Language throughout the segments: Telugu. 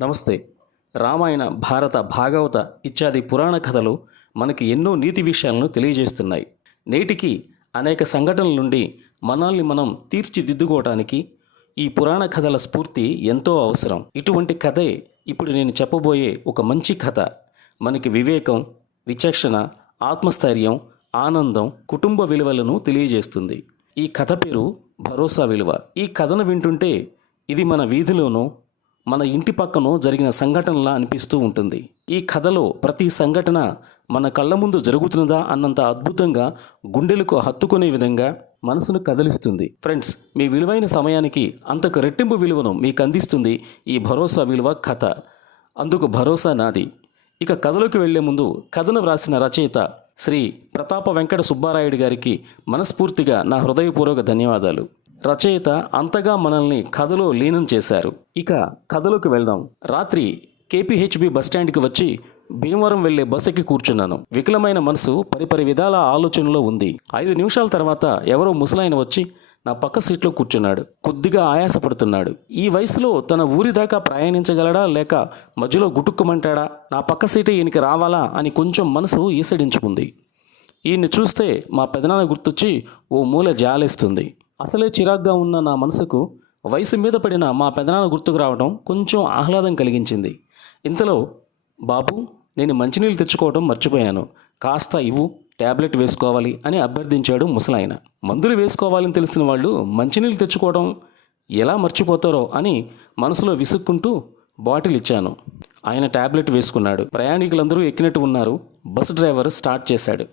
నమస్తే. రామాయణ భారత భాగవత ఇత్యాది పురాణ కథలు మనకి ఎన్నో నీతి విషయాలను తెలియజేస్తున్నాయి. నేటికి అనేక సంఘటనల నుండి మనల్ని మనం తీర్చిదిద్దుకోవటానికి ఈ పురాణ కథల స్ఫూర్తి ఎంతో అవసరం. ఇటువంటి కథే ఇప్పుడు నేను చెప్పబోయే ఒక మంచి కథ. మనకి వివేకం విచక్షణ ఆత్మస్థైర్యం ఆనందం కుటుంబ విలువలను తెలియజేస్తుంది. ఈ కథ పేరు భరోసా విలువ. ఈ కథను వింటుంటే ఇది మన వీధిలోనూ మన ఇంటి పక్కనో జరిగిన సంఘటనలా అనిపిస్తూ ఉంటుంది. ఈ కథలో ప్రతి సంఘటన మన కళ్ళ ముందు జరుగుతున్నదా అన్నంత అద్భుతంగా గుండెలకు హత్తుకునే విధంగా మనసును కదిలిస్తుంది. ఫ్రెండ్స్ మీ విలువైన సమయానికి అంతకు రెట్టింపు విలువను మీకు అందిస్తుంది ఈ భరోసా విలువ కథ. అందుకు భరోసా నాది. ఇక కథలోకి వెళ్ళే ముందు కథను వ్రాసిన రచయిత శ్రీ ప్రతాప వెంకట సుబ్బారాయుడు గారికి మనస్ఫూర్తిగా నా హృదయపూర్వక ధన్యవాదాలు. రచయిత అంతగా మనల్ని కథలో లీనం చేశారు. ఇక కథలోకి వెళ్దాం. రాత్రి కేపీహెచ్బి బస్టాండ్కి వచ్చి భీమవరం వెళ్ళే బస్సుకి ఎక్కి కూర్చున్నాను. వికలమైన మనసు పరిపరి విధాల ఆలోచనలో ఉంది. ఐదు నిమిషాల తర్వాత ఎవరో ముసలాయన వచ్చి నా పక్క సీట్లో కూర్చున్నాడు. కొద్దిగా ఆయాసపడుతున్నాడు. ఈ వయసులో తన ఊరి దాకా ప్రయాణించగలడా లేక మధ్యలో గుటుక్కుమంటాడా? నా పక్క సీటు ఈయనకి రావాలా అని కొంచెం మనసు ఈసడించుకుంది. ఈయన్ని చూస్తే మా పెదనాన్న గుర్తొచ్చి ఓ మూల జాలేస్తుంది. అసలే చిరాగ్గా ఉన్న నా మనసుకు వయసు మీద పడిన మా పెదనాన్న గుర్తుకు రావడం కొంచెం ఆహ్లాదం కలిగించింది. ఇంతలో బాబు నేను మంచినీళ్ళు తెచ్చుకోవడం మర్చిపోయాను. కాస్త ఇవ్వు ట్యాబ్లెట్ వేసుకోవాలి అని అభ్యర్థించాడు ముసలాయన. మందులు వేసుకోవాలని తెలిసిన వాళ్ళు మంచినీళ్ళు తెచ్చుకోవడం ఎలా మర్చిపోతారో అని మనసులో విసుక్కుంటూ బాటిల్ ఇచ్చాను. ఆయన ట్యాబ్లెట్ వేసుకున్నాడు. ప్రయాణికులందరూ ఎక్కినట్టు ఉన్నారు. బస్సు డ్రైవర్ స్టార్ట్ చేశాడు.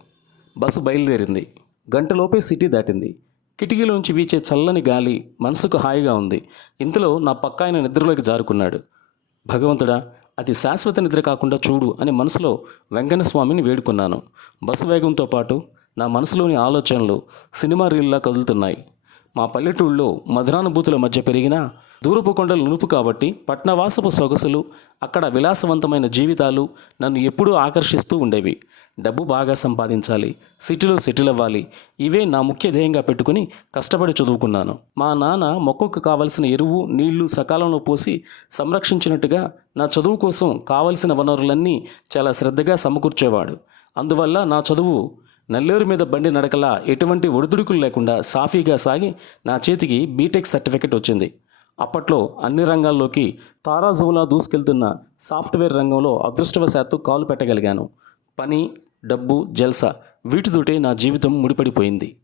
బస్సు బయలుదేరింది. గంటలోపే సిటీ దాటింది. కిటికీలోంచి వీచే చల్లని గాలి మనసుకు హాయిగా ఉంది. ఇంతలో నా పక్క ఆయన నిద్రలోకి జారుకున్నాడు. భగవంతుడా అది శాశ్వత నిద్ర కాకుండా చూడు అని మనసులో వెంకన్నస్వామిని వేడుకున్నాను. బస్సు వేగంతో పాటు నా మనసులోని ఆలోచనలు సినిమా రీల్లా కదులుతున్నాయి. మా పల్లెటూళ్ళలో మధురానుభూతుల మధ్య పెరిగిన దూరపు కొండలు నునుపు కాబట్టి పట్నవాసపు సొగసులు అక్కడ విలాసవంతమైన జీవితాలు నన్ను ఎప్పుడూ ఆకర్షిస్తూ ఉండేవి. డబ్బు బాగా సంపాదించాలి సిటీలో సెటిల్ అవ్వాలి ఇవే నా ముఖ్య ధ్యేయంగా పెట్టుకుని కష్టపడి చదువుకున్నాను. మా నాన్న మొక్కకు కావలసిన ఎరువు నీళ్ళు సకాలంలో పోసి సంరక్షించినట్టుగా నా చదువు కోసం కావలసిన వనరులన్నీ చాలా శ్రద్ధగా సమకూర్చేవాడు. అందువల్ల నా చదువు నల్లేరు మీద బండి నడకలా ఎటువంటి ఒడిదుడుకులు లేకుండా సాఫీగా సాగి నా చేతికి బీటెక్ సర్టిఫికెట్ వచ్చింది. అప్పట్లో అన్ని రంగాల్లోకి తారాజువులా దూసుకెళ్తున్న సాఫ్ట్వేర్ రంగంలో అదృష్టవశాత్తు కాలు పెట్టగలిగాను. పని డబ్బు జల్సా వీటితోటే నా జీవితం ముడిపడిపోయింది.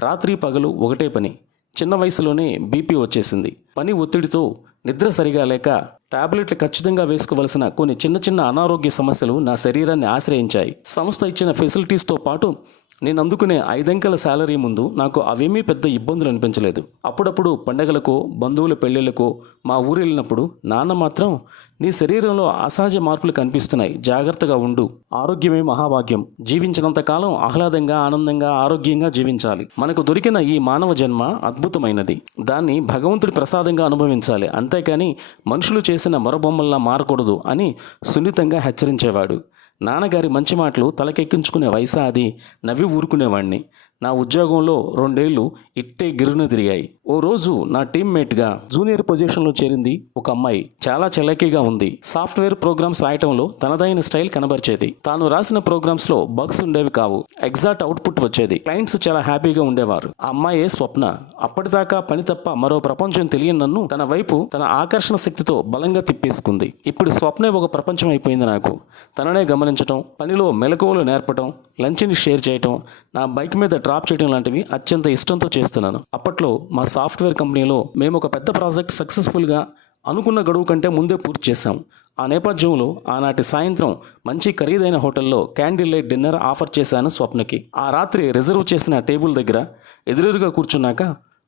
రాత్రి పగలు ఒకటే పని. చిన్న వయసులోనే బీపీ వచ్చేసింది. పని ఒత్తిడితో నిద్ర సరిగా లేక టాబ్లెట్లు ఖచ్చితంగా వేసుకోవలసిన కొన్ని చిన్న చిన్న అనారోగ్య సమస్యలు నా శరీరాన్ని ఆశ్రయించాయి. సంస్థ ఇచ్చిన ఫెసిలిటీస్తో పాటు నేను అందుకునే ఐదంకెల శాలరీ ముందు నాకు అవేమీ పెద్ద ఇబ్బందులు అనిపించలేదు. అప్పుడప్పుడు పండగలకో బంధువుల పెళ్ళిళ్ళకో మా ఊరు వెళ్ళినప్పుడు నాన్న మాత్రం నీ శరీరంలో అసహజ మార్పులు కనిపిస్తున్నాయి జాగ్రత్తగా ఉండు. ఆరోగ్యమే మహాభాగ్యం. జీవించినంత కాలం ఆహ్లాదంగా ఆనందంగా ఆరోగ్యంగా జీవించాలి. మనకు దొరికిన ఈ మానవ జన్మ అద్భుతమైనది. దాన్ని భగవంతుడి ప్రసాదంగా అనుభవించాలి. అంతేకాని మనుషులు చేసిన మరబొమ్మల్లా మారకూడదు అని సున్నితంగా హెచ్చరించేవాడు. నాన్నగారి మంచి మాటలు తలకెక్కించుకునే వయసా అది నవ్వి ఊరుకునేవాణ్ణి. నా ఉద్యోగంలో రెండేళ్ళు ఇట్టే గిరున తిరిగాయి. ఓ రోజు నా టీమ్మేట్గా జూనియర్ పొజిషన్లో చేరింది ఒక అమ్మాయి. చాలా చెలకీగా ఉంది. సాఫ్ట్వేర్ ప్రోగ్రామ్స్ రాయటంలో తనదైన స్టైల్ కనబరిచేది. తాను రాసిన ప్రోగ్రామ్స్లో బగ్స్ ఉండేవి కావు. ఎగ్జాక్ట్ అవుట్పుట్ వచ్చేది. క్లయింట్స్ చాలా హ్యాపీగా ఉండేవారు. ఆ అమ్మాయే స్వప్న. అప్పటిదాకా పని తప్ప మరో ప్రపంచం తెలియని నన్ను తన వైపు తన ఆకర్షణ శక్తితో బలంగా తిప్పేసుకుంది. ఇప్పుడు స్వప్నే ఒక ప్రపంచం అయిపోయింది నాకు. తననే గమనించటం పనిలో మెలకువలు నేర్పటం లంచ్ని షేర్ చేయటం నా బైక్ మీద డ్రాప్ చేయడం లాంటివి అత్యంత ఇష్టంతో చేస్తున్నాను. అప్పట్లో మా సాఫ్ట్వేర్ కంపెనీలో మేము ఒక పెద్ద ప్రాజెక్ట్ సక్సెస్ఫుల్గా అనుకున్న గడువు కంటే ముందే పూర్తి చేశాం. ఆ నేపథ్యంలో ఆనాటి సాయంత్రం మంచి ఖరీదైన హోటల్లో క్యాండిల్ లైట్ డిన్నర్ ఆఫర్ చేశాను స్వప్నకి. ఆ రాత్రి రిజర్వ్ చేసిన టేబుల్ దగ్గర ఎదురెదురుగా కూర్చున్నాక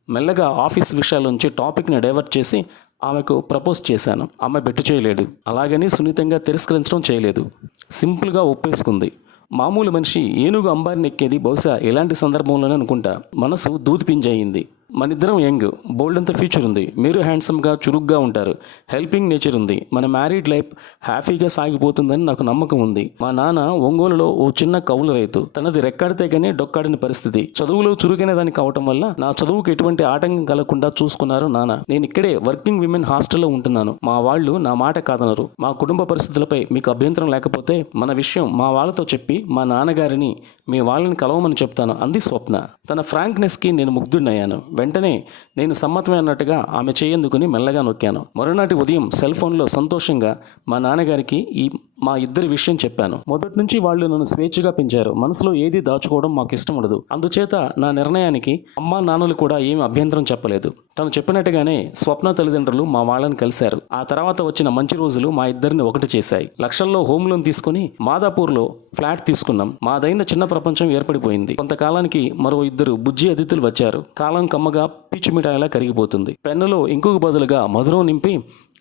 మెల్లగా ఆఫీస్ విషయాల నుంచి టాపిక్ని డైవర్ట్ చేసి ఆమెకు ప్రపోజ్ చేశాను. ఆమె బెట్టు చేయలేదు. అలాగని సున్నితంగా తిరస్కరించడం చేయలేదు. సింపుల్గా ఒప్పేసుకుంది. మామూలు మనిషి ఏనుగు అంబారిని ఎక్కేది బహుశా ఇలాంటి సందర్భంలోనే అనుకుంటా. మనసు దూదిపింజయింది. మన ఇద్దరం యంగ్ బోల్డ్ అంత ఫ్యూచర్ ఉంది మీరు హ్యాండ్సమ్గా చురుగ్గా ఉంటారు. హెల్పింగ్ నేచర్ ఉంది మన మ్యారీడ్ లైఫ్ హ్యాపీగా సాగిపోతుందని నాకు నమ్మకం ఉంది. మా నాన్న ఒంగోలులో ఓ చిన్న కౌలు రైతు. తనది రెక్కాడితే గానీ డొక్కాడిన పరిస్థితి. చదువులో చురుకైన దానికి కావటం వల్ల నా చదువుకు ఎటువంటి ఆటంకం కలగకుండా చూసుకున్నారు నాన్న. నేను ఇక్కడే వర్కింగ్ విమెన్ హాస్టల్లో ఉంటున్నాను. మా వాళ్ళు నా మాట కాదనరు. మా కుటుంబ పరిస్థితులపై మీకు అభ్యంతరం లేకపోతే మన విషయం మా వాళ్ళతో చెప్పి మా నాన్నగారిని మీ వాళ్ళని కలవమని చెప్తాను. అంది స్వప్న. తన ఫ్రాంక్నెస్కి నేను ముగ్ధుడినయ్యాను. వెంటనే నేను సమ్మతమే అన్నట్టుగా ఆమె చేయందుకుని మెల్లగా నొక్కాను. మరునాటి ఉదయం సెల్ ఫోన్లో సంతోషంగా మా నాన్నగారికి ఈ మా ఇద్దరి విషయం చెప్పాను. మొదటి నుంచి వాళ్ళు నన్ను స్వేచ్ఛగా పెంచారు. మనసులో ఏది దాచుకోవడం మాకు ఇష్టం ఉండదు. అందుచేత నా నిర్ణయానికి అమ్మా నాన్నలు కూడా ఏమి అభ్యంతరం చెప్పలేదు. తను చెప్పినట్టుగానే స్వప్న తల్లిదండ్రులు మా వాళ్ళని కలిశారు. ఆ తర్వాత వచ్చిన మంచి రోజులు మా ఇద్దరిని ఒకటి చేశాయి. లక్షల్లో హోమ్ లోన్ తీసుకుని మాదాపూర్లో ఫ్లాట్ తీసుకున్నాం. మాదైన చిన్న ప్రపంచం ఏర్పడిపోయింది. కొంతకాలానికి మరో ఇద్దరు బుజ్జి అతిథులు వచ్చారు. కాలం కమ్మగా పిచ్చి మిఠాయిలా కరిగిపోతుంది. పెన్నులో ఇంకొక బదులుగా మధురం నింపి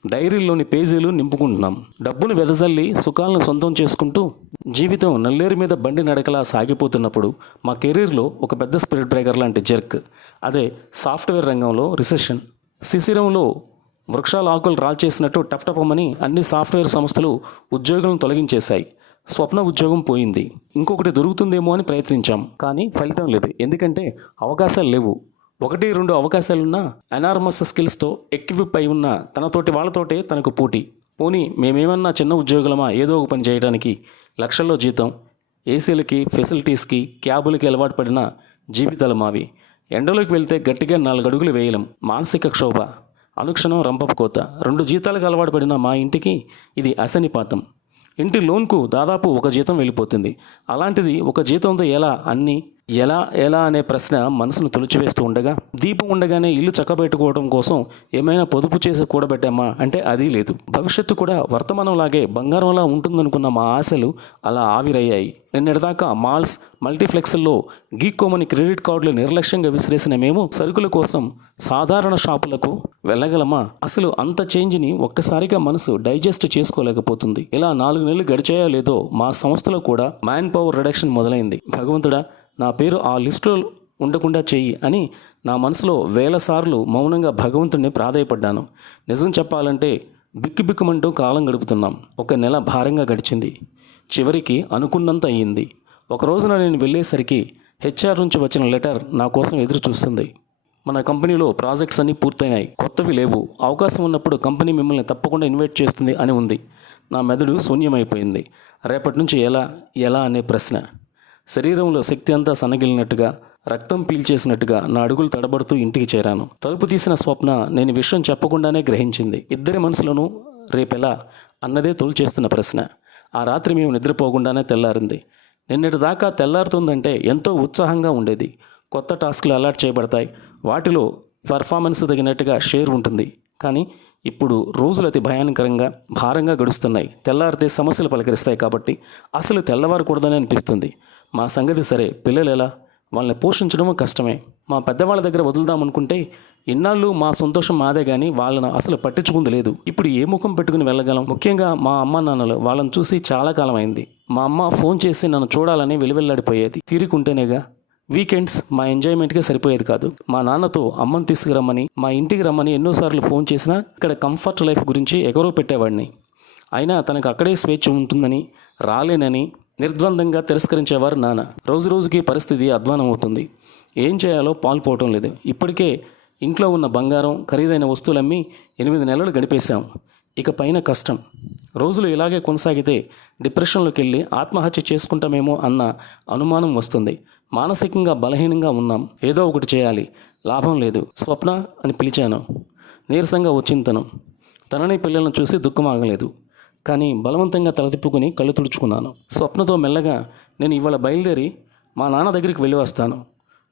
డైరీల్లోని పేజీలు నింపుకుంటున్నాం. డబ్బును వెదజల్లి సుఖాలను సొంతం చేసుకుంటూ జీవితం నల్లేరు మీద బండి నడకలా సాగిపోతున్నప్పుడు మా కెరీర్లో ఒక పెద్ద స్పిరిట్ బ్రేకర్ లాంటి జర్క్ అదే సాఫ్ట్వేర్ రంగంలో రిసెషన్. శిశిరంలో వృక్షాల ఆకులు రాల్చేసినట్టు టప్టపమని అన్ని సాఫ్ట్వేర్ సంస్థలు ఉద్యోగులను తొలగించేశాయి. స్వప్న ఉద్యోగం పోయింది. ఇంకొకటి దొరుకుతుందేమో అని ప్రయత్నించాం. కానీ ఫలితం లేదు. ఎందుకంటే అవకాశాలు లేవు. ఒకటి రెండు అవకాశాలున్న అనార్మస్ స్కిల్స్తో ఎక్విప్ అయి ఉన్న తనతోటి వాళ్ళతోటే తనకు పోటీ. పోనీ మేమేమన్నా చిన్న ఉద్యోగులమా? ఏదో ఒక పని చేయడానికి లక్షల్లో జీతం ఏసీలకి ఫెసిలిటీస్కి క్యాబులకి అలవాటు పడిన జీవితాలు మావి. ఎండలోకి వెళ్తే గట్టిగా నాలుగు అడుగులు వేయలేం. మానసిక క్షోభ అనుక్షణం రంపపు కోత. రెండు జీతాలకు అలవాటు పడిన మా ఇంటికి ఇది అసనిపాతం ఇంటి లోన్కు దాదాపు ఒక జీతం వెళ్ళిపోతుంది. అలాంటిది ఒక జీతంతో ఎలా అన్నీ ఎలా ఎలా అనే ప్రశ్న మనసును తొలిచివేస్తూ ఉండగా దీపం ఉండగానే ఇల్లు చక్కబెట్టుకోవడం కోసం ఏమైనా పొదుపు చేసి కూడబెట్టామా? అంటే అది లేదు. భవిష్యత్తు కూడా వర్తమానంలాగే బంగారంలా ఉంటుందనుకున్న మా ఆశలు అలా ఆవిరయ్యాయి. నిన్నటిదాకా మాల్స్ మల్టీప్లెక్స్ల్లో గీక్కోమని క్రెడిట్ కార్డులు నిర్లక్ష్యంగా విసిరేసిన మేము సరుకుల కోసం సాధారణ షాపులకు వెళ్ళగలమా? అసలు అంత చేంజ్ని ఒక్కసారిగా మనసు డైజెస్ట్ చేసుకోలేకపోతుంది. ఇలా నాలుగు నెలలు గడిచాయో లేదో మా సంస్థలో కూడా మ్యాన్ పవర్ రిడక్షన్ మొదలైంది. భగవంతుడా నా పేరు ఆ లిస్టులో ఉండకుండా చెయ్యి అని నా మనసులో వేల సార్లు మౌనంగా భగవంతుడిని ప్రాధాయపడ్డాను. నిజం చెప్పాలంటే బిక్కుబిక్కుమంటూ కాలం గడుపుతున్నాం. ఒక నెల భారంగా గడిచింది. చివరికి అనుకున్నంత అయ్యింది. ఒక రోజున నేను వెళ్ళేసరికి హెచ్ఆర్ నుంచి వచ్చిన లెటర్ నా కోసం ఎదురు చూస్తుంది. మన కంపెనీలో ప్రాజెక్ట్స్ అన్నీ పూర్తయినాయి. కొత్తవి లేవు. అవకాశం ఉన్నప్పుడు కంపెనీ మిమ్మల్ని తప్పకుండా ఇన్వైట్ చేస్తుంది అని ఉంది. నా మెదడు శూన్యమైపోయింది. రేపటి నుంచి ఎలా ఎలా అనే ప్రశ్న. శరీరంలో శక్తి అంతా సన్నగిలినట్టుగా రక్తం పీల్చేసినట్టుగా నా అడుగులు తడబడుతూ ఇంటికి చేరాను. తలుపు తీసిన స్వప్న నేను విషయం చెప్పకుండానే గ్రహించింది. ఇద్దరి మనసులను రేపెలా అన్నదే తొలి చేస్తున్న ప్రశ్న. ఆ రాత్రి మేము నిద్రపోకుండానే తెల్లారింది. నిన్నటి దాకా తెల్లారుతుందంటే ఎంతో ఉత్సాహంగా ఉండేది. కొత్త టాస్క్లు అలాట్ చేయబడతాయి. వాటిలో పర్ఫార్మెన్స్ తగినట్టుగా షేర్ ఉంటుంది. కానీ ఇప్పుడు రోజులు అతి భయానకరంగా భారంగా గడుస్తున్నాయి. తెల్లారితే సమస్యలు పలకరిస్తాయి కాబట్టి అసలు తెల్లవారకూడదని అనిపిస్తుంది. మా సంగతి సరే పిల్లలు ఎలా వాళ్ళని పోషించడము కష్టమే. మా పెద్దవాళ్ళ దగ్గర వదులుదామనుకుంటే ఇన్నాళ్ళు మా సంతోషం మాదే కానీ వాళ్ళను అసలు పట్టించుకుంది లేదు. ఇప్పుడు ఏ ముఖం పెట్టుకుని వెళ్ళగలం? ముఖ్యంగా మా అమ్మ నాన్నలు వాళ్ళని చూసి చాలా కాలం అయింది మా అమ్మ ఫోన్ చేసి నన్ను చూడాలని వెలువెల్లాడిపోయేది. తీరికుంటేనేగా? వీకెండ్స్ మా ఎంజాయ్మెంట్గా సరిపోయేది కాదు. మా నాన్నతో అమ్మని తీసుకురమ్మని మా ఇంటికి రమ్మని ఎన్నోసార్లు ఫోన్ చేసినా ఇక్కడ కంఫర్ట్ లైఫ్ గురించి ఎగరో పెట్టేవాడిని. అయినా తనకు అక్కడే స్వేచ్ఛ ఉంటుందని రాలేనని నిర్ద్వందంగా తిరస్కరించేవారు నాన్న. రోజు రోజుకి పరిస్థితి అధ్వానం అవుతుంది ఏం చేయాలో పాల్పోవటం లేదు. ఇప్పటికే ఇంట్లో ఉన్న బంగారం ఖరీదైన వస్తువులమ్మి ఎనిమిది నెలలు గడిపేశాం. ఇక పైన కష్టం. రోజులు ఇలాగే కొనసాగితే డిప్రెషన్లోకి వెళ్ళి ఆత్మహత్య చేసుకుంటామేమో అన్న అనుమానం వస్తుంది. మానసికంగా బలహీనంగా ఉన్నాం. ఏదో ఒకటి చేయాలి. లాభం లేదు. స్వప్న అని పిలిచాను. నీరసంగా వచ్చింది తను తనని పిల్లలను చూసి దుఃఖం ఆగలేదు. కానీ బలవంతంగా తల తిప్పుకుని కళ్ళు తుడుచుకున్నాను. స్వప్నతో మెల్లగా నేను ఇవాళ బయలుదేరి మా నాన్న దగ్గరికి వెళ్ళి వస్తాను.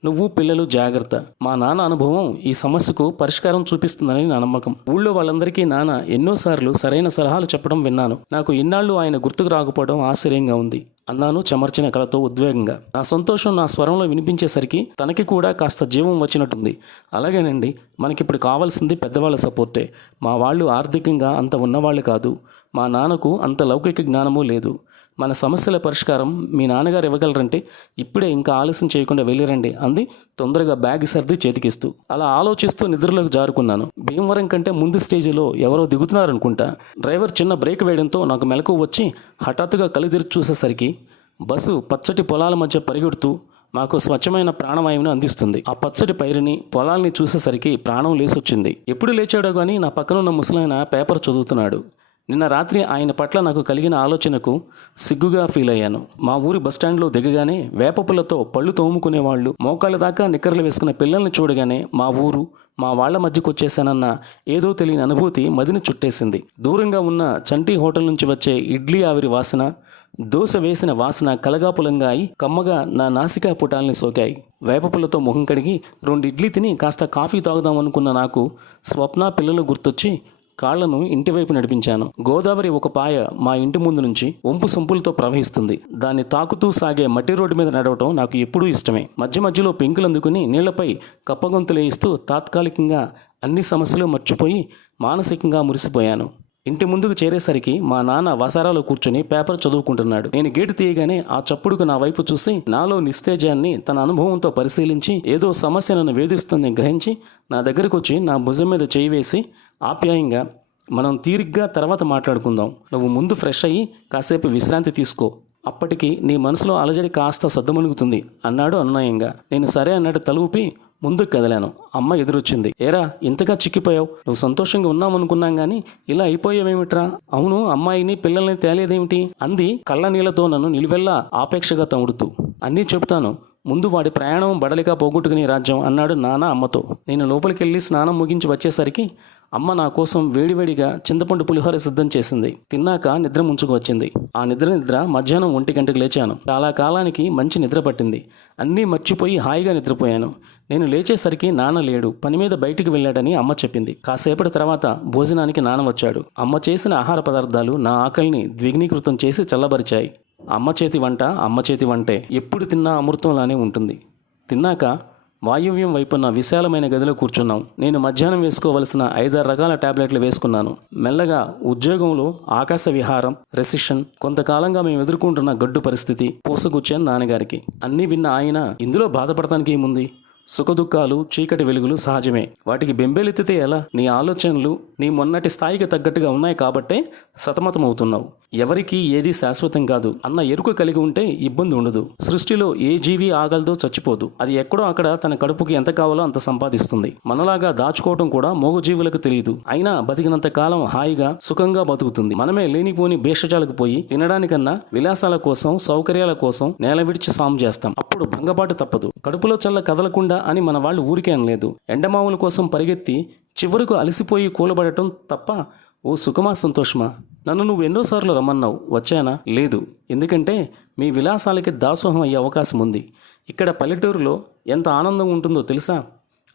నువ్వు పిల్లలు జాగ్రత్త. మా నాన్న అనుభవం ఈ సమస్యకు పరిష్కారం చూపిస్తుందని నా నమ్మకం. ఊళ్ళో వాళ్ళందరికీ నాన్న ఎన్నోసార్లు సరైన సలహాలు చెప్పడం విన్నాను. నాకు ఇన్నాళ్ళు ఆయన గుర్తుకు రాకపోవడం ఆశ్చర్యంగా ఉంది. అన్నాను చెమర్చిన కళతో ఉద్వేగంగా. నా సంతోషం నా స్వరంలో వినిపించేసరికి తనకి కూడా కాస్త జీవం వచ్చినట్టుంది. అలాగేనండి మనకిప్పుడు కావాల్సింది పెద్దవాళ్ళ సపోర్టే. మా వాళ్ళు ఆర్థికంగా అంత ఉన్నవాళ్ళు కాదు. మా నాన్నకు అంత లౌకిక జ్ఞానము లేదు. మన సమస్యల పరిష్కారం మీ నాన్నగారు ఇవ్వగలరంటే ఇప్పుడే ఇంకా ఆలస్యం చేయకుండా వెళ్ళిరండి అంది తొందరగా బ్యాగ్ సర్ది చేతికిస్తూ. అలా ఆలోచిస్తూ నిద్రలోకి జారుకున్నాను. భీమవరం కంటే ముందు స్టేజిలో ఎవరో దిగుతున్నారనుకుంటా. డ్రైవర్ చిన్న బ్రేక్ వేయడంతో నాకు మెలకు వచ్చి హఠాత్తుగా కలిదిరి చూసేసరికి బస్సు పచ్చటి పొలాల మధ్య పరిగెడుతూ మాకు స్వచ్ఛమైన ప్రాణవాయువుని అందిస్తుంది. ఆ పచ్చటి పైరుని పొలాల్ని చూసేసరికి ప్రాణం లేసొచ్చింది. ఎప్పుడు లేచాడో కానీ నా పక్కనున్న ముసలాయన పేపర్ చదువుతున్నాడు. నిన్న రాత్రి ఆయన పట్ల నాకు కలిగిన ఆలోచనకు సిగ్గుగా ఫీల్ అయ్యాను. మా ఊరి బస్టాండ్లో దిగగానే వేపపులతో పళ్ళు తోముకునేవాళ్ళు మోకాళ్ళ దాకా నిక్కర్లు వేసుకున్న పిల్లల్ని చూడగానే మా ఊరు మా వాళ్ళ మధ్యకు వచ్చేసానన్న ఏదో తెలియని అనుభూతి మదిని చుట్టేసింది. దూరంగా ఉన్న చంటి హోటల్ నుంచి వచ్చే ఇడ్లీ ఆవిరి వాసన దోశ వేసిన వాసన కలగాపులంగా అయి కమ్మగా నా నాసికా పుటాల్ని సోకాయి. వేపపుల్లతో ముఖం కడిగి రెండు ఇడ్లీ తిని కాస్త కాఫీ తాగుదాం అనుకున్న నాకు స్వప్న పిల్లలు గుర్తొచ్చి కాళ్ళను ఇంటివైపు నడిపించాను. గోదావరి ఒక పాయ మా ఇంటి ముందు నుంచి ఒంపు సొంపులతో ప్రవహిస్తుంది. దాన్ని తాకుతూ సాగే మట్టి రోడ్డు మీద నడవటం నాకు ఎప్పుడూ ఇష్టమే. మధ్య మధ్యలో పెంకులు అందుకుని నీళ్ళపై కప్పగొంతులేయిస్తూ తాత్కాలికంగా అన్ని సమస్యలు మర్చిపోయి మానసికంగా మురిసిపోయాను. ఇంటి ముందుకు చేరేసరికి మా నాన్న వసారాలో కూర్చుని పేపర్ చదువుకుంటున్నాడు. నేను గేటు తీయగానే ఆ చప్పుడుకు నా వైపు చూసి నాలో నిస్తేజాన్ని తన అనుభవంతో పరిశీలించి ఏదో సమస్య నన్ను వేధిస్తుందని గ్రహించి నా దగ్గరకు వచ్చి నా భుజం మీద చేయి వేసి ఆప్యాయంగా మనం తీరిగ్గా తర్వాత మాట్లాడుకుందాం. నువ్వు ముందు ఫ్రెష్ అయ్యి కాసేపు విశ్రాంతి తీసుకో. అప్పటికి నీ మనసులో అలజడి కాస్త సద్దుమణుగుతుంది అన్నాడు అన్యాయంగా నేను సరే అన్నట్టు తలూపి ముందుకు కదిలాను. అమ్మ ఎదురొచ్చింది. ఏరా ఇంతగా చిక్కిపోయావు? నువ్వు సంతోషంగా ఉన్నామనుకున్నాం గాని ఇలా అయిపోయావేమిట్రా? అవును అమ్మాయిని పిల్లల్ని తేలేదేమిటి? అంది కళ్ళ నీళ్ళతో నన్ను నిలువెల్లా ఆపేక్షగా తముడుతూ. అన్నీ చెబుతాను. ముందు వాడి ప్రయాణం బడలిగా పోగొట్టుకుని రాజ్యం అన్నాడు నానా అమ్మతో. నేను లోపలికెళ్ళి స్నానం ముగించి వచ్చేసరికి అమ్మ నా కోసం వేడివేడిగా చింతపండు పులిహోర సిద్ధం చేసింది. తిన్నాక నిద్ర ముంచుకొచ్చింది ఆ నిద్ర నిద్ర మధ్యాహ్నం ఒంటి గంటకు లేచాను. చాలా కాలానికి మంచి నిద్ర పట్టింది. అన్నీ మర్చిపోయి హాయిగా నిద్రపోయాను. నేను లేచేసరికి నాన్న లేడు. పని మీద బయటికి వెళ్ళాడని అమ్మ చెప్పింది. కాసేపటి తర్వాత భోజనానికి నాన్న వచ్చాడు. అమ్మ చేసిన ఆహార పదార్థాలు నా ఆకలిని ద్విగ్నీకృతం చేసి చల్లబరిచాయి. అమ్మ చేతి వంట అమ్మ చేతి వంటే. ఎప్పుడు తిన్నా అమృతంలానే ఉంటుంది. తిన్నాక వాయువ్యం వైపున్న విశాలమైన గదిలో కూర్చున్నాం. నేను మధ్యాహ్నం వేసుకోవలసిన ఐదారు రకాల టాబ్లెట్లు వేసుకున్నాను. మెల్లగా ఉద్యోగంలో ఆకాశ విహారం రెసిషన్ కొంతకాలంగా మేము ఎదుర్కొంటున్న గడ్డు పరిస్థితి పూసగుచ్చాను నాన్నగారికి. అన్నీ విన్న ఆయన ఇందులో బాధపడటానికి ఏముంది? సుఖదుఖాలు చీకటి వెలుగులు సహజమే. వాటికి బెంబేలెత్తితే ఎలా? నీ ఆలోచనలు నీ మొన్నటి స్థాయికి తగ్గట్టుగా ఉన్నాయి కాబట్టే సతమతమవుతున్నావు. ఎవరికి ఏది శాశ్వతం కాదు. అన్న ఎరుక కలిగి ఉంటే ఇబ్బంది ఉండదు. సృష్టిలో ఏ జీవి ఆగలదో చచ్చిపోదు. అది ఎక్కడో అక్కడ తన కడుపుకి ఎంత కావాలో అంత సంపాదిస్తుంది. మనలాగా దాచుకోవటం కూడా మూగజీవులకు తెలియదు. అయినా బతికినంత కాలం హాయిగా సుఖంగా బతుకుతుంది. మనమే లేనిపోని భేషజాలకు పోయి తినడానికన్నా విలాసాల కోసం సౌకర్యాల కోసం నేల విడిచి సాము చేస్తాం. అప్పుడు భంగపాటు తప్పదు. కడుపులో చల్ల కదలకుండా అని మన వాళ్ళు ఊరికే అనలేదు. ఎండమావుల కోసం పరిగెత్తి చివరకు అలసిపోయి కూలబడటం తప్ప ఓ సుఖమా సంతోషమా? నన్ను నువ్వు ఎన్నోసార్లు రమ్మన్నావు. వచ్చానా? లేదు. ఎందుకంటే మీ విలాసాలకి దాసోహం అయ్యే అవకాశం ఉంది. ఇక్కడ పల్లెటూరులో ఎంత ఆనందం ఉంటుందో తెలుసా?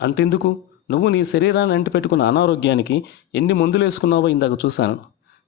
అంతెందుకు? నువ్వు నీ శరీరాన్ని అంటిపెట్టుకున్న అనారోగ్యానికి ఎన్ని మందులు వేసుకున్నావో ఇందాక చూశాను.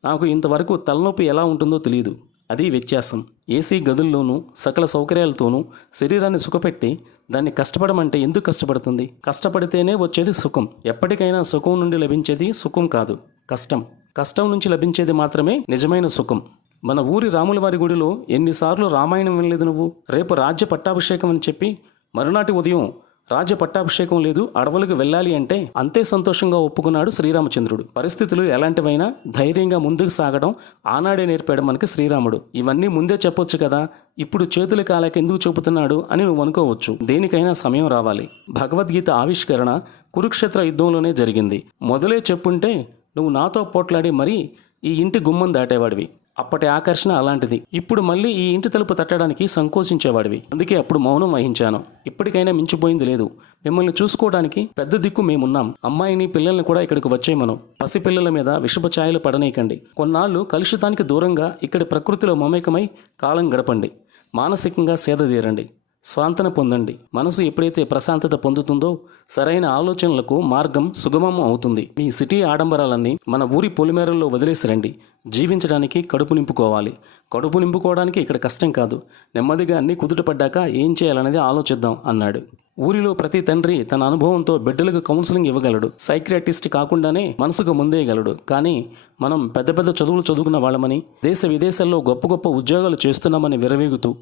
నాకు ఇంతవరకు తలనొప్పి ఎలా ఉంటుందో తెలియదు అది వ్యత్యాసం. ఏసీ గదుల్లోనూ సకల సౌకర్యాలతోనూ శరీరాన్ని సుఖపెట్టి దాన్ని కష్టపడమంటే ఎందుకు కష్టపడుతుంది? కష్టపడితేనే వచ్చేది సుఖం. ఎప్పటికైనా సుఖం నుండి లభించేది సుఖం కాదు కష్టం. కష్టం నుంచి లభించేది మాత్రమే నిజమైన సుఖం. మన ఊరి రాములవారి గుడిలో ఎన్నిసార్లు రామాయణం వినలేదు నువ్వు? రేపు రాజ్య పట్టాభిషేకం అని చెప్పి మరునాటి ఉదయం రాజ్య పట్టాభిషేకం లేదు అడవులకు వెళ్ళాలి అంటే అంతే సంతోషంగా ఒప్పుకున్నాడు శ్రీరామచంద్రుడు. పరిస్థితులు ఎలాంటివైనా ధైర్యంగా ముందుకు సాగడం ఆనాడే నేర్పాడు మనకి శ్రీరాముడు. ఇవన్నీ ముందే చెప్పొచ్చు కదా ఇప్పుడు చేతులు కాలేక ఎందుకు చూపుతున్నాడు అని నువ్వు అనుకోవచ్చు. దేనికైనా సమయం రావాలి. భగవద్గీత ఆవిష్కరణ కురుక్షేత్ర యుద్ధంలోనే జరిగింది. మొదలే చెప్పుంటే నువ్వు నాతో పోట్లాడి మరీ ఈ ఇంటి గుమ్మం దాటేవాడివి. అప్పటి ఆకర్షణ అలాంటిది. ఇప్పుడు మళ్ళీ ఈ ఇంటి తలుపు తట్టడానికి సంకోచించేవాడివి. అందుకే అప్పుడు మౌనం వహించాను. ఇప్పటికైనా మించిపోయింది లేదు. మిమ్మల్ని చూసుకోవడానికి పెద్ద దిక్కు మేమున్నాం. అమ్మాయిని పిల్లల్ని కూడా ఇక్కడికి వచ్చేయమను. పసిపిల్లల మీద విషపు ఛాయలు పడనీయకండి. కొన్నాళ్ళు కలుషితానికి దూరంగా ఇక్కడి ప్రకృతిలో మమేకమై కాలం గడపండి. మానసికంగా సేదతీరండి స్వాంతన పొందండి. మనసు ఎప్పుడైతే ప్రశాంతత పొందుతుందో సరైన ఆలోచనలకు మార్గం సుగమం అవుతుంది. మీ సిటీ ఆడంబరాలన్నీ మన ఊరి పొలిమేరల్లో వదిలేసిరండి. జీవించడానికి కడుపు నింపుకోవాలి. కడుపు నింపుకోవడానికి ఇక్కడ కష్టం కాదు. నెమ్మదిగా అన్ని కుదుటపడ్డాక ఏం చేయాలనేది ఆలోచిద్దాం అన్నాడు. ఊరిలో ప్రతి తండ్రి తన అనుభవంతో బిడ్డలకు కౌన్సిలింగ్ ఇవ్వగలడు. సైక్రియాటిస్ట్ కాకుండానే మనసుకు ముందేయగలడు. కానీ మనం పెద్ద పెద్ద చదువులు చదువుకున్న వాళ్ళమని దేశ విదేశాల్లో గొప్ప గొప్ప ఉద్యోగాలు చేస్తున్నామని విరవేగుతూ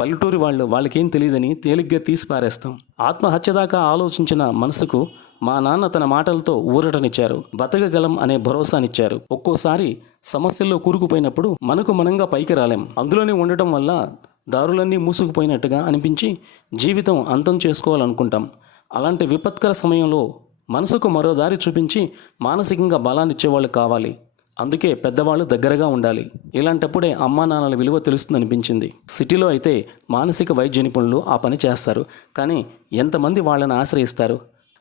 పల్లెటూరి వాళ్ళు వాళ్ళకేం తెలియదని తేలిగ్గా తీసి పారేస్తాం ఆత్మహత్య దాకా ఆలోచించిన మనసుకు మా నాన్న తన మాటలతో ఊరటనిచ్చారు. బతకగలం అనే భరోసానిచ్చారు. ఒక్కోసారి సమస్యల్లో కూరుకుపోయినప్పుడు మనకు మనంగా పైకి రాలేం. అందులోనే ఉండటం వల్ల దారులన్నీ మూసుకుపోయినట్టుగా అనిపించి జీవితం అంతం చేసుకోవాలనుకుంటాం. అలాంటి విపత్కర సమయంలో మనసుకు మరో దారి చూపించి మానసికంగా బలాన్నిచ్చేవాళ్ళు కావాలి. అందుకే పెద్దవాళ్ళు దగ్గరగా ఉండాలి. ఇలాంటప్పుడే అమ్మా నాన్నల విలువ తెలుస్తుంది అనిపించింది సిటీలో అయితే మానసిక వైద్య నిపుణులు ఆ పని చేస్తారు. కానీ ఎంతమంది వాళ్ళని ఆశ్రయిస్తారు?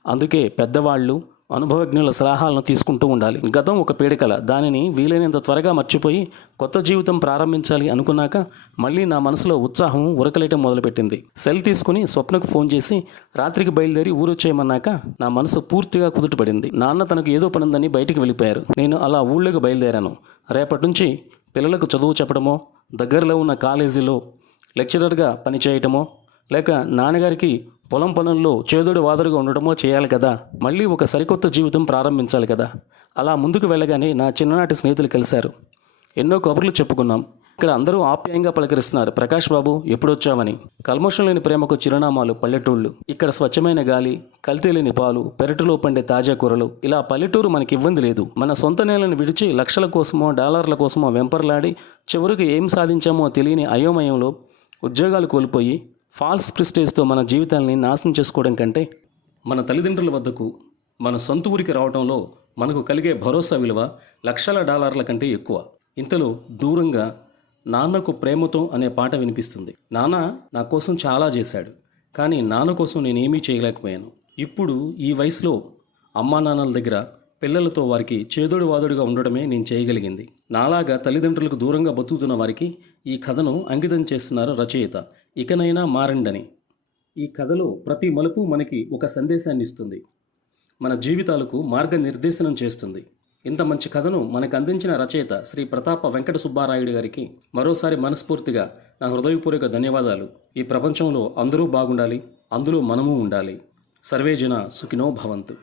అందుకే పెద్దవాళ్ళు అనుభవజ్ఞుల సలహాలను తీసుకుంటూ ఉండాలి. గతం ఒక పీడికల. దానిని వీలైనంత త్వరగా మర్చిపోయి కొత్త జీవితం ప్రారంభించాలి అనుకున్నాక మళ్ళీ నా మనసులో ఉత్సాహం ఉరకలేయటం మొదలుపెట్టింది. సెల్ తీసుకుని స్వప్నకు ఫోన్ చేసి రాత్రికి బయలుదేరి ఊరొచ్చేయమన్నాక నా మనసు పూర్తిగా కుదుటపడింది. నాన్న తనకు ఏదో పనుందని బయటికి వెళ్ళిపోయారు. నేను అలా ఊళ్ళోకి బయలుదేరాను. రేపటి నుంచి పిల్లలకు చదువు చెప్పడమో దగ్గరలో ఉన్న కాలేజీలో లెక్చరర్గా పనిచేయటమో లేక నాన్నగారికి పొలం పనుల్లో చేదుడు వాదుడుగా ఉండటమో చేయాలి కదా. మళ్ళీ ఒక సరికొత్త జీవితం ప్రారంభించాలి కదా. అలా ముందుకు వెళ్ళగానే నా చిన్ననాటి స్నేహితులు కలిశారు. ఎన్నో కబుర్లు చెప్పుకున్నాం. ఇక్కడ అందరూ ఆప్యాయంగా పలకరిస్తున్నారు. ప్రకాష్ బాబు ఎప్పుడొచ్చావని. కల్మోషం లేని ప్రేమకు చిరునామాలు పల్లెటూళ్ళు. ఇక్కడ స్వచ్ఛమైన గాలి కల్తీ లేని పాలు పెరటులో పండే తాజా కూరలు. ఇలా పల్లెటూరు మనకి ఇబ్బంది లేదు. మన సొంత నేలను విడిచి లక్షల కోసమో డాలర్ల కోసమో వెంపర్లాడి చివరికి ఏం సాధించామో తెలియని అయోమయంలో ఉద్యోగాలు కోల్పోయి ఫాల్స్ ప్రిస్టేజ్తో మన జీవితాల్ని నాశనం చేసుకోవడం కంటే మన తల్లిదండ్రుల వద్దకు మన సొంత ఊరికి రావడంలో మనకు కలిగే భరోసా విలువ లక్షల డాలర్ల కంటే ఎక్కువ. ఇంతలో దూరంగా నాన్నకు ప్రేమతో అనే పాట వినిపిస్తుంది. నాన్న నా కోసం చాలా చేశాడు కానీ నాన్న కోసం నేనేమీ చేయలేకపోయాను. ఇప్పుడు ఈ వయసులో అమ్మా నాన్నల దగ్గర పిల్లలతో వారికి చేదోడు వాదుడుగా ఉండడమే నేను చేయగలిగింది. నాలాగా తల్లిదండ్రులకు దూరంగా బతుకుతున్న వారికి ఈ కథను అంకితం చేస్తున్నారు రచయిత ఇకనైనా మారండని. ఈ కథలో ప్రతి మలుపు మనకి ఒక సందేశాన్ని ఇస్తుంది మన జీవితాలకు మార్గనిర్దేశనం చేస్తుంది. ఇంత మంచి కథను మనకు అందించిన రచయిత శ్రీ ప్రతాప వెంకట సుబ్బారాయుడు గారికి మరోసారి మనస్ఫూర్తిగా నా హృదయపూర్వక ధన్యవాదాలు. ఈ ప్రపంచంలో అందరూ బాగుండాలి అందులో మనము ఉండాలి. సర్వేజన సుఖినో భవంతు.